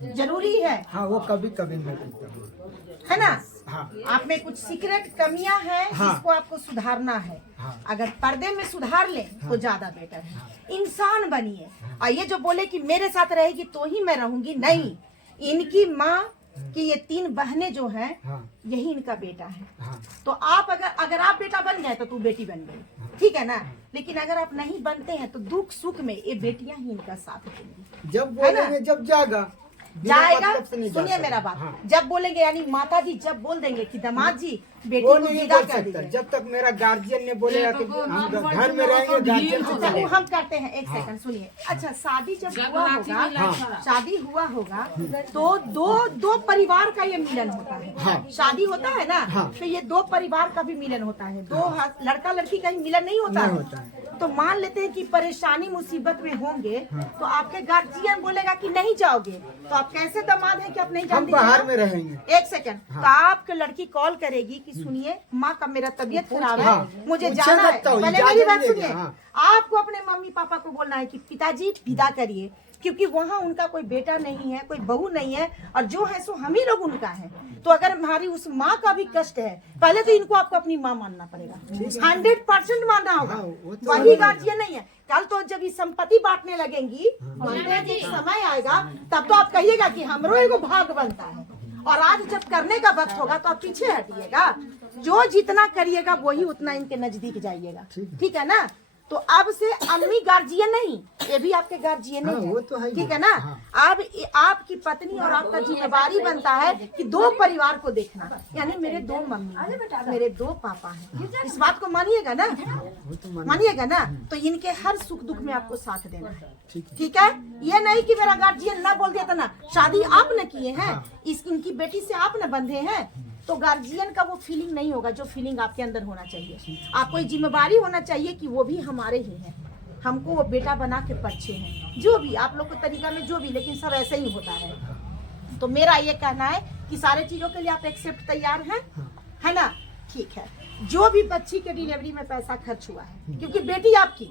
जरूरी है। हाँ वो कभी कभी मैं पीता हूँ। है ना? हाँ आप में कुछ सीक्रेट कमियां हैं हाँ। जिसको आपको सुधारना है। हाँ। अगर पर्दे में सुधार लें तो ज्यादा बेटर है। इंसान बनिए। और ये जो बोले कि मेरे साथ रहेगी तो ही मैं रहूंगी, नहीं। इनकी माँ कि ये 3 बहनें जो हैं हाँ। यही इनका बेटा है। हाँ। तो आप अगर आप बेटा बन गए तो तू बेटी बन गई, ठीक है ना? लेकिन अगर आप नहीं बनते हैं तो दुख सुख में ये बेटियां ही इनका साथ देंगी। जब बोलेंगे जब जाएगा। मतलब से नहीं जा सुनिए सकता। मेरा बात। हाँ। जब बोलेंगे यानी माता जी जब बोल देंगे कि दामाद जी बेटी वो को नहीं विदा बोल कर सकता दीजिए। जब तक मेरा गार्जियन ने बोलेगा कि हम घर में रहेंगे, गार्जियन से अच्छा, वो चलेगा। हम करते हैं। एक सेकंड सुनिए। अच्छा, शादी जब हुआ होगा, शादी हुआ होगा तो दो परिवार का ये मिलन होता है। हाँ। शादी होता है ना, हाँ। तो ये 2 परिवार का भी मिलन होता है। लड़का लड़की का ही मिलन नहीं होता नहीं है। होता है। तो मान लेते हैं कि परेशानी मुसीबत में होंगे तो आपके गार्जियन बोलेगा कि नहीं जाओगे, तो आप कैसे दामाद हैं कि आप नहीं हम जाओगे? बाहर में रहेंगे। एक सेकंड। तो आपके लड़की कॉल करेगी कि सुनिए माँ का मेरा तबीयत खराब है, हाँ। मुझे पूछे जाना है। सकता हूँ, पहले इजाजत मेरी बात देंगे, सुनिए। हाँ। आपको अपने मम्मी पापा को बोलना है कि पिताजी विदा करिए, क्योंकि वहाँ उनका कोई बेटा नहीं है, कोई बहू नहीं है, और जो है सो हम ही लोग उनका है। तो अगर हमारी उस माँ का भी कष्ट है, पहले तो इनको आपको अपनी माँ मानना पड़ेगा। 100% मानना होगा। हाँ, वो तो वही गार्जियन नहीं है। कल तो जब ये संपत्ति बांटने लगेंगी, एक समय आएगा तब तो आप कहिएगा कि हमरो एगो भाग बनता है। और आज जब करने का वक्त होगा तो आप पीछे हटिएगा। जो जितना करिएगा वही उतना इनके नजदीक जाइएगा, ठीक है ना? तो अब से अम्मी गार्जियन नहीं, ये भी आपके गार्जियन हाँ, नहीं वो तो है है, ही। ठीक है ना? हाँ। अब आपकी पत्नी और आपका जिम्मेवारी बनता है कि 2 परिवार को देखना। यानी मेरे 2 मम्मी, मेरे 2 पापा हैं। इस बात को मानिएगा ना? वो तो मानिएगा ना? तो इनके हर सुख दुख में आपको साथ देना है, ठीक है? ये नहीं कि मेरा गार्जियन ना बोल दिया था ना, शादी आप न किए हैं, इनकी बेटी से आप न बंधे हैं, तो गार्जियन का वो फीलिंग नहीं होगा जो फीलिंग आपके अंदर होना चाहिए। आपको ये जिम्मेवारी होना चाहिए कि वो भी हमारे ही हैं, हमको वो बेटा बना के पक्षे हैं। जो भी आप लोग के तरीका में जो भी, लेकिन सब ऐसे ही होता है। तो मेरा ये कहना है कि सारे चीजों के लिए आप एक्सेप्ट तैयार हैं, है ना? ठीक है। जो भी बच्ची के डिलीवरी में पैसा खर्च हुआ है, क्योंकि बेटी आपकी,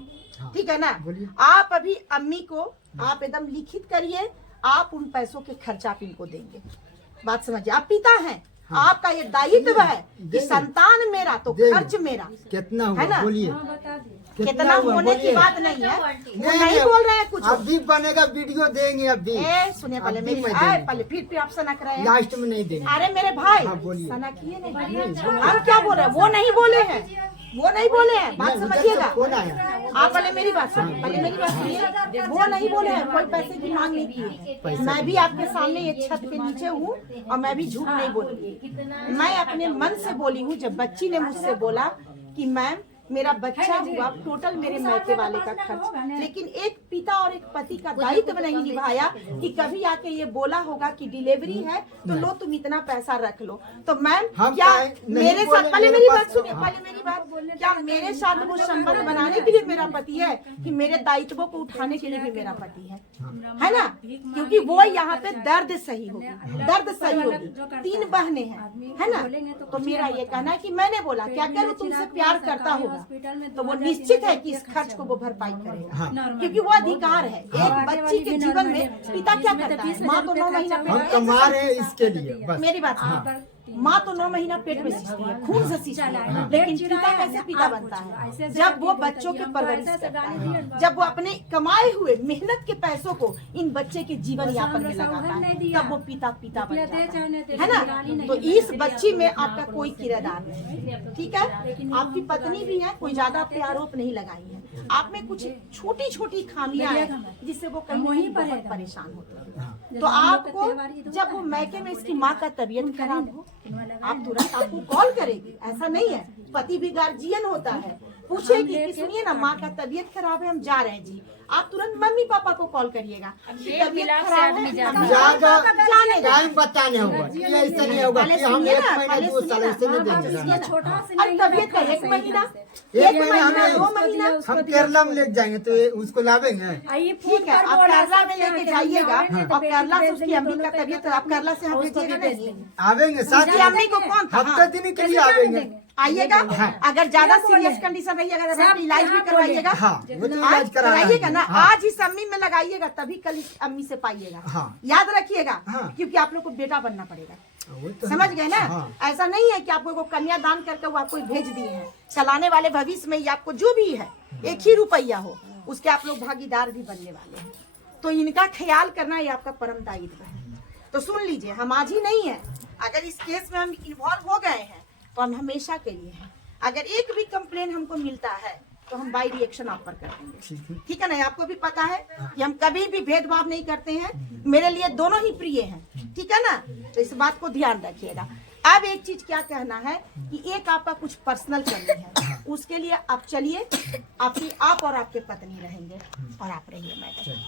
ठीक है ना? आप अभी अम्मी को आप एकदम लिखित करिए, आप उन पैसों के खर्च आप इनको देंगे। बात समझिए, आप पिता हैं, आपका ये दायित्व है कि संतान मेरा तो खर्च मेरा। कितना है ना? हुआ बोलिए। कितना होने की बात नहीं है, वो नहीं बोल रहे हैं कुछ। अभी बनेगा, वीडियो देंगे अभी। सुनिए पहले अभी मेरी मैं देंगे। पहले फिर आप सनक रहे हैं। लास्ट में नहीं देंगे। अरे मेरे भाई, हाँ, बोलिए। सनकिए नहीं, हम क्या बोल रहे हैं? वो नहीं बोले हैं, वो नहीं बोले हैं। बात नहीं, समझिएगा। कौन आया? आप पहले मेरी बात सुनिए, पहले मेरी बात सुनिए। वो नहीं बोले हैं, कोई पैसे की मांग नहीं की। मैं भी आपके सामने ये छत के नीचे हूँ और मैं भी झूठ नहीं बोलूंगी। मैं अपने मन से बोली हूँ। जब बच्ची ने मुझसे बोला कि मैम मेरा बच्चा हुआ, टोटल मेरे मायके वाले का खर्च, लेकिन एक पिता और एक पति का दायित्व नहीं निभाया कि कभी आके ये बोला होगा कि डिलीवरी है तो लो तुम इतना पैसा रख लो। तो मैम क्या मेरे साथ, पहले मेरी बात सुनिए, पहले मेरी बात, क्या मेरे साथ वो संबंध बनाने के लिए मेरा पति है कि मेरे दायित्वों को उठाने के लिए भी मेरा पति है ना? क्योंकि वो यहाँ पे दर्द सही होगी, दर्द सही होगी। 3 बहनें हैं, है ना? तो मेरा ये कहना है कि मैंने बोला क्या करूँ, तुमसे प्यार करता होगा तो वो निश्चित है कि इस खर्च को वो भरपाई करेगा, क्योंकि वो अधिकार है। एक बच्ची के जीवन में पिता क्या करता है? माँ तो 9 महीना हम कमा रहे हैं इसके लिए बस। मेरी बात सुनिए, माँ तो 9 महीना पेट में सींचती है, खून से सींचती है, लेकिन पिता कैसे पिता बनता है? जब वो बच्चों के परवरिश करता है, जब वो अपने कमाए हुए मेहनत के पैसों को इन बच्चे के जीवन यापन में लगाता है, तब वो पिता बन जाता है ना? तो इस बच्ची में आपका कोई किरदार नहीं, ठीक है? आपकी पत्नी भी है, कोई ज्यादा पे आरोप नहीं लगाई है। आप में कुछ छोटी छोटी खामियां हैं जिससे वो कहीं नहीं बहुत परेशान होते हैं। तो आपको जब वो मैके में इसकी माँ का तबीयत खराब हो, आप तुरंत आपको कॉल करेगी। ऐसा नहीं है, पति भी गार्जियन होता है। पूछेगी कि सुनिए ना माँ का तबीयत खराब है, हम जा रहे हैं जी। आप तुरंत मम्मी पापा को कॉल करिएगा कि तबीयत खराब है, जाने टाइम बताने होगा, ये ऐसा नहीं होगा कि हम 1 महीना 2 साल ऐसे नहीं देंगे। और तबीयत का 1 महीना 2 महीना हम केरला में लेके जाएंगे तो उसको लावेंगे। ठीक है, आप केरला में लेके जाइएगा और केरला से उसकी अम्मी का तबीयत, आप केरला से हम भेजिएगा नहीं? आवेंगे साथ उसकी अम्मी को कौन था? हफ्ते दिन के लिए आवेंगे। आइएगा। अगर ज्यादा सीरियस कंडीशन रही, अगर आप इलाज भी करवाइएगा, हाँ वो तो इलाज कराइएगा ना, हाँ। आज इस अम्मी में लगाइएगा, तभी कल इस अम्मी से पाइएगा। हाँ। याद रखिएगा, हाँ। क्योंकि आप लोग को बेटा बनना पड़ेगा। वो तो समझ गए ना? हाँ। ऐसा नहीं है कि आपको को कन्यादान करके वो आपको भेज दिए हैं। चलाने वाले भविष्य में ही आपको जो भी है, एक ही रुपया हो, उसके आप लोग भागीदार भी बनने वाले हैं। तो इनका ख्याल करना ये आपका परम दायित्व है। तो सुन लीजिए, हम आज ही नहीं है, अगर इस केस में हम इन्वॉल्व हो गए हैं तो हम हमेशा के लिए हैं। अगर एक भी कंप्लेन हमको मिलता है तो हम बाय रिएक्शन आप पर कर देंगे। ठीक है ना? आपको भी पता है कि हम कभी भी भेदभाव नहीं करते हैं, मेरे लिए दोनों ही प्रिय हैं। ठीक है ना? तो इस बात को ध्यान रखिएगा। अब एक चीज क्या कहना है कि एक आपका कुछ पर्सनल करनी है, उसके लिए आप चलिए, आप और आपके पत्नी रहेंगे और आप रहिए मैडम।